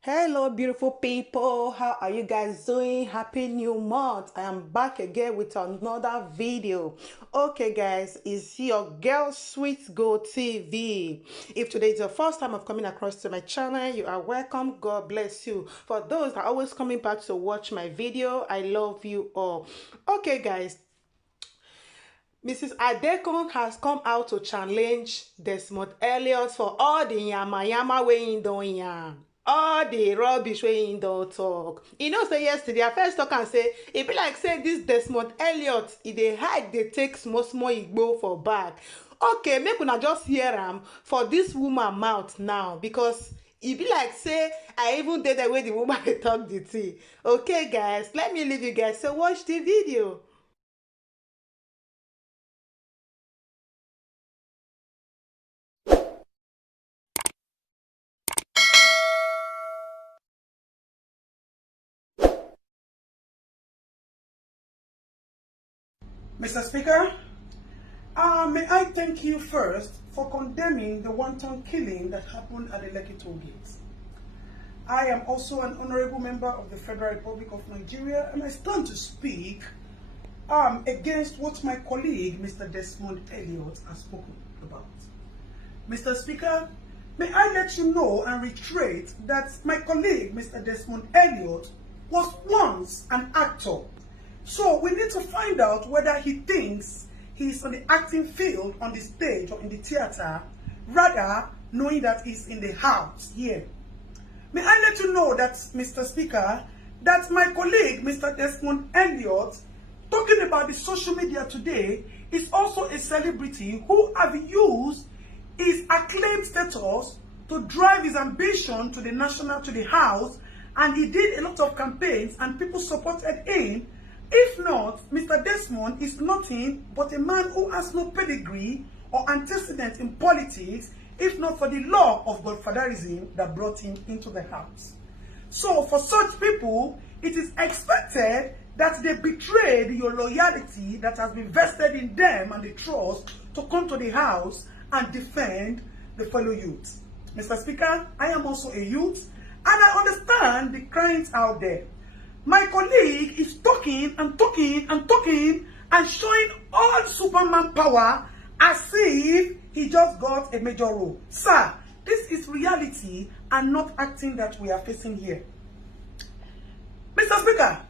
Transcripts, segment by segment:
Hello, beautiful people. How are you guys doing? Happy new month. I am back again with another video. Okay, guys, it's your girl Sweet Go TV. If today is your first time of coming across to my channel, you are welcome. God bless you. For those that are always coming back to watch my video, I love you all. Okay, guys. Mrs. Adetoun has come out to challenge Desmond Elliot for all the yama wey him don yarn, all the rubbish wey him don talk. You know, say yesterday I first talk and say e be like say this Desmond Elliot e dey hide dey take small igbo for back. Okay, make una just hear am for this woman mouth now, because e be like say I even dey there wey the woman dey talk the thing. Okay, guys, let me leave you guys to watch the video. Mr. Speaker, may I thank you first for condemning the wanton killing that happened at the Lekki toll gate. I am also an honorable member of the Federal Republic of Nigeria, and I stand to speak against what my colleague, Mr. Desmond Elliot, has spoken about. Mr. Speaker, may I let you know and reiterate that my colleague, Mr. Desmond Elliot, was once an actor. So we need to find out whether he thinks he's on the acting field, on the stage or in the theater, rather knowing that he's in the house here. May I let you know that, Mr. Speaker, that my colleague, Mr. Desmond Elliot, talking about the social media today, is also a celebrity who have used his acclaimed status to drive his ambition to the house, and he did a lot of campaigns and people supported him. If not, Mr. Desmond is nothing but a man who has no pedigree or antecedent in politics, if not for the law of godfatherism that brought him into the house. So for such people, it is expected that they betrayed your loyalty that has been vested in them and the trust to come to the house and defend the fellow youth. Mr. Speaker, I am also a youth, and I understand the cryings out there. My colleague is talking and talking and talking and showing all Superman power as if he just got a major role. Sir, this is reality and not acting that we are facing here. Mr. Speaker,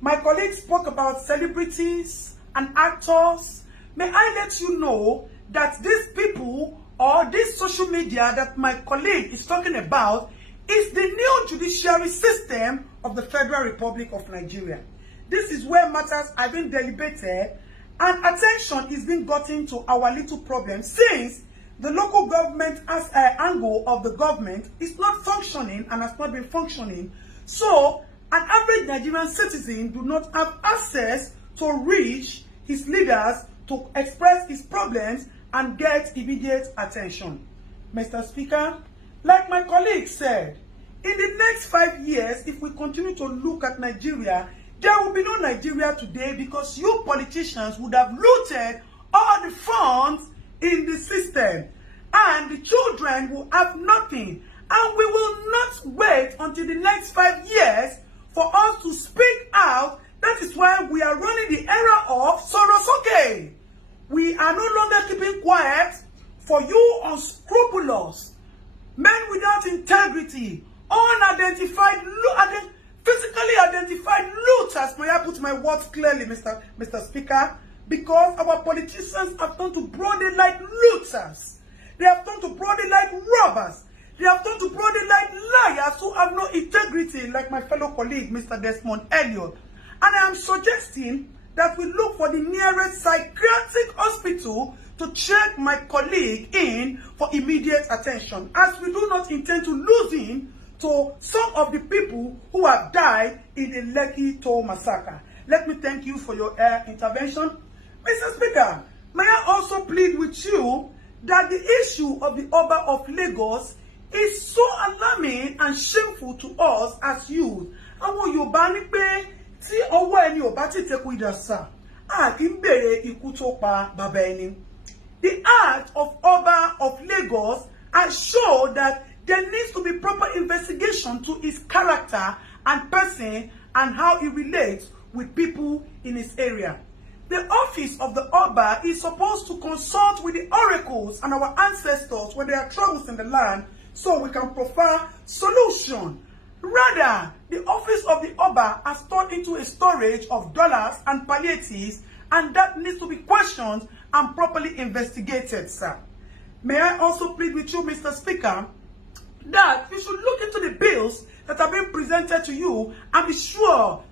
my colleague spoke about celebrities and actors. May I let you know that these people or this social media that my colleague is talking about is the new judiciary system of the Federal Republic of Nigeria. This is where matters are being deliberated and attention is being gotten to our little problem, since the local government as an angle of the government is not functioning and has not been functioning. So an average Nigerian citizen do not have access to reach his leaders to express his problems and get immediate attention. Mr. Speaker, like my colleague said, in the next 5 years, if we continue to look at Nigeria, there will be no Nigeria today, because you politicians would have looted all the funds in the system, and the children will have nothing. And we will not wait until the next 5 years for us to speak out. That is why we are running the era of Sorosoke. We are no longer keeping quiet for you unscrupulous men without integrity, unidentified, physically identified looters. May I put my words clearly, Mr. Speaker? Because our politicians have turned to broad daylight looters. They have turned to broad daylight robbers. They have turned to broad daylight liars who have no integrity, like my fellow colleague, Mr. Desmond Elliot. And I am suggesting that we look for the nearest psychiatric hospital to check my colleague in for immediate attention, as we do not intend to lose him to some of the people who have died in the Lekki toll massacre. Let me thank you for your intervention. Mr. Speaker, may I also plead with you that the issue of the Oba of Lagos is so alarming and shameful to us as youth. Àwọn Yorùbá ní pé tí ọwọ́ ẹni ò bá ti tẹkù ìdàsà, a kì í bèrè ikú tó pa bàbá ẹni. The act of Oba of Lagos has shown that there needs to be proper investigation to his character and person and how he relates with people in his area. The office of the Oba is supposed to consult with the oracles and our ancestors when there are troubles in the land so we can provide solution. Rather, the office of the Oba has turned into a storage of dollars and palliatives, and that needs to be questioned and properly investigated, sir. May I also plead with you, Mr. Speaker, that you should look into the bills that have been presented to you and be sure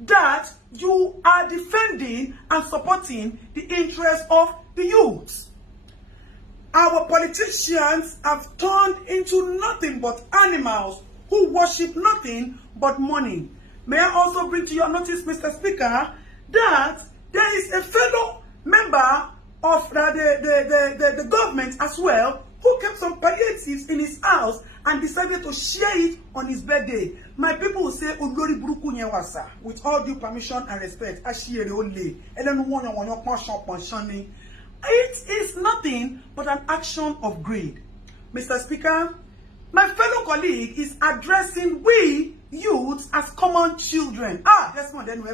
that you are defending and supporting the interests of the youth. Our politicians have turned into nothing but animals who worship nothing but money. May I also bring to your notice, Mr. Speaker, that there is a fellow member of the government as well who kept some palliatives in his house and decided to share it on his birthday. My people will say, Olori Buruku Nyewasa, with all due permission and respect, it is nothing but an action of greed. Mr. Speaker, my fellow colleague is addressing we youths as common children. Desmond, we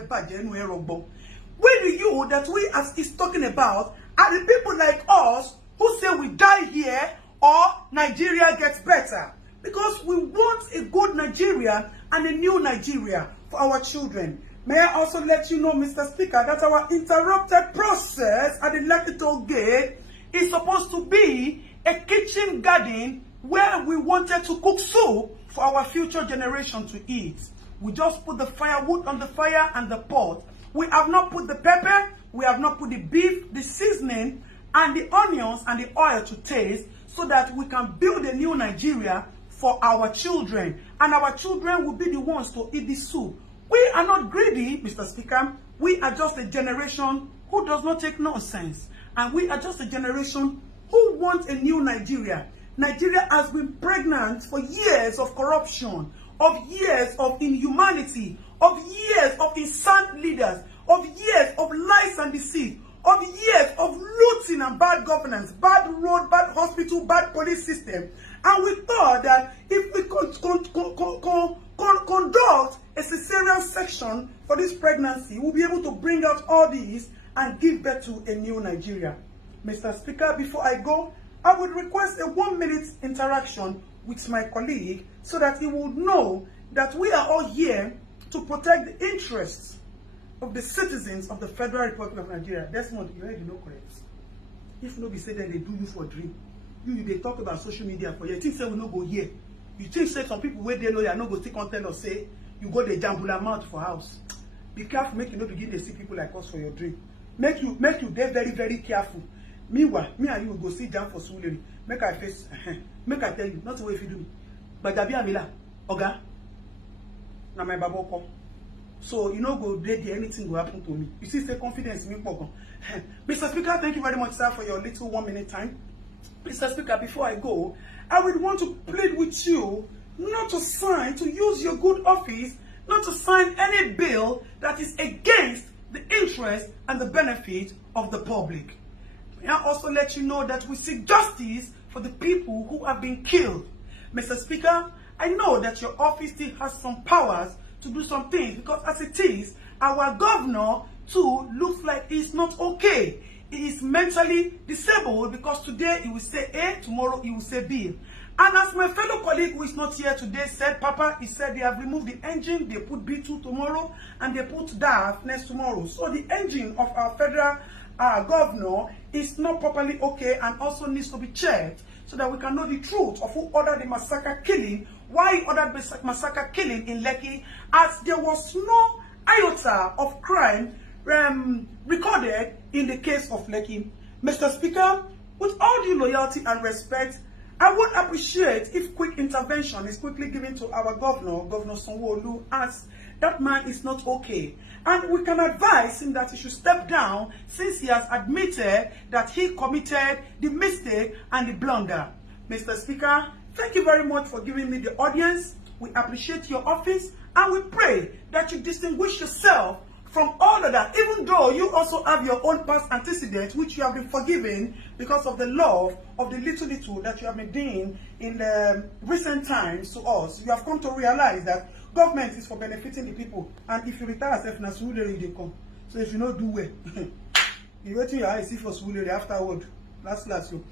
the youth that we as is talking about are the people like us who say we die here or Nigeria gets better. Because we want a good Nigeria and a new Nigeria for our children. May I also let you know, Mr. Speaker, that our interrupted process at the Adetoun gate is supposed to be a kitchen garden where we wanted to cook soup for our future generation to eat. We just put the firewood on the fire and the pot. We have not put the pepper, we have not put the beef, the seasoning, and the onions and the oil to taste so that we can build a new Nigeria for our children. And our children will be the ones to eat the soup. We are not greedy, Mr. Speaker. We are just a generation who does not take nonsense. And we are just a generation who wants a new Nigeria. Nigeria has been pregnant for years of corruption, of years of inhumanity, of years of insane leaders, of years of lies and deceit, of years of looting and bad governance, bad road, bad hospital, bad police system. And we thought that if we could conduct a cesarean section for this pregnancy, we'll be able to bring out all these and give birth to a new Nigeria. Mr. Speaker, before I go, I would request a 1-minute interaction with my colleague so that he would know that we are all here to protect the interests of the citizens of the Federal Republic of Nigeria. Desmond, you already know correct. If nobody say that they do you for a dream, they talk about social media for you. You think say we no go here. You think say some people where they lawyer no go still content or say you go the jambula mouth for house. Be careful, make you not begin to see people like us for your dream. Make you dey very, very careful. Meanwhile, me and you will go sit down for Suleri. Make I face, make I tell you, not the way if you do me. But Dabi Amila, Oga, na my babo come. So you know go there, anything will happen to me. You see, say confidence in me, Pogo. Mr. Speaker, thank you very much, sir, for your little 1-minute time. Mr. Speaker, before I go, I would want to plead with you not to sign, to use your good office, not to sign any bill that is against the interest and the benefit of the public. May I also let you know that we seek justice for the people who have been killed. Mr. Speaker, I know that your office still has some powers to do some things because as it is, our governor too looks like he's not okay. He is mentally disabled because today he will say A, tomorrow he will say B. And as my fellow colleague who is not here today said, Papa, he said they have removed the engine, they put B2 tomorrow, and they put DAF next tomorrow. So the engine of our federal governor is not properly okay and also needs to be checked so that we can know the truth of who ordered the massacre killing, why he ordered the massacre killing in Lekki, as there was no iota of crime recorded in the case of Lekki. Mr. Speaker, with all due loyalty and respect, I would appreciate if quick intervention is quickly given to our governor, Governor Sanwo-Olu, as that man is not okay. And we can advise him that he should step down since he has admitted that he committed the mistake and the blunder. Mr. Speaker, thank you very much for giving me the audience. We appreciate your office and we pray that you distinguish yourself from all of that, even though you also have your own past antecedents, which you have been forgiven because of the love of the little that you have been doing in the recent times to us, you have come to realize that government is for benefiting the people. And if you retire yourself, na Surulere they come. So if you don't do well, you wait till your eyes see for Surulere afterward. Last you.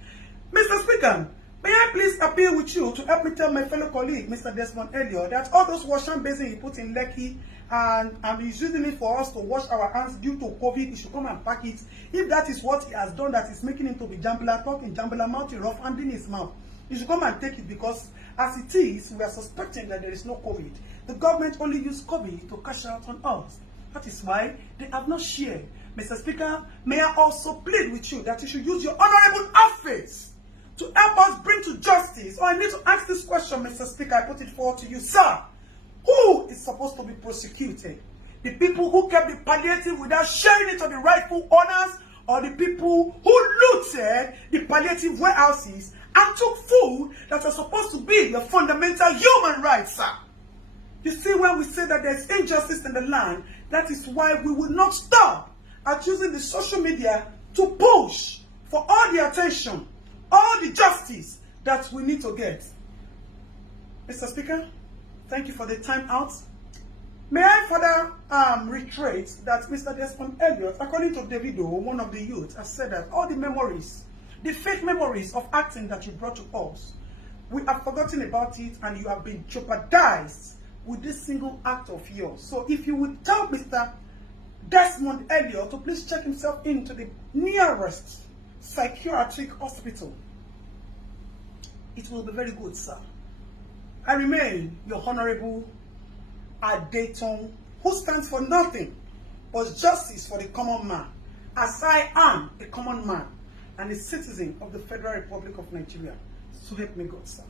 Mr. Speaker, may I please appeal with you to help me tell my fellow colleague, Mr. Desmond Elliot, that all those wash hand basin he put in Lekki and he's using it for us to wash our hands due to COVID, he should come and pack it. If that is what he has done, that is making him to be jambula, talking jambula, mouth rough, hand in his mouth, he should come and take it, because as it is, we are suspecting that there is no COVID. The government only used COVID to cash out on us. That is why they have not shared. Mr. Speaker, may I also plead with you that you should use your honorable office to help us bring to justice. I need to ask this question, Mr. Speaker. I put it forward to you, sir. Who is supposed to be prosecuted? The people who kept the palliative without sharing it to the rightful owners, or the people who looted the palliative warehouses and took food that are supposed to be your fundamental human rights, sir? You see, when we say that there's injustice in the land, that is why we will not stop at using the social media to push for all the attention, all the justice that we need to get. Mr. Speaker, thank you for the time out. May I further reiterate that Mr. Desmond Elliot, according to Davido, one of the youth, has said that all the memories, the fake memories of acting that you brought to us, we have forgotten about it, and you have been jeopardized with this single act of yours. So if you would tell Mr. Desmond Elliot to please check himself into the nearest psychiatric hospital, it will be very good, sir. I remain your Honorable Adetoun, who stands for nothing but justice for the common man, as I am a common man and a citizen of the Federal Republic of Nigeria. So help me God, sir.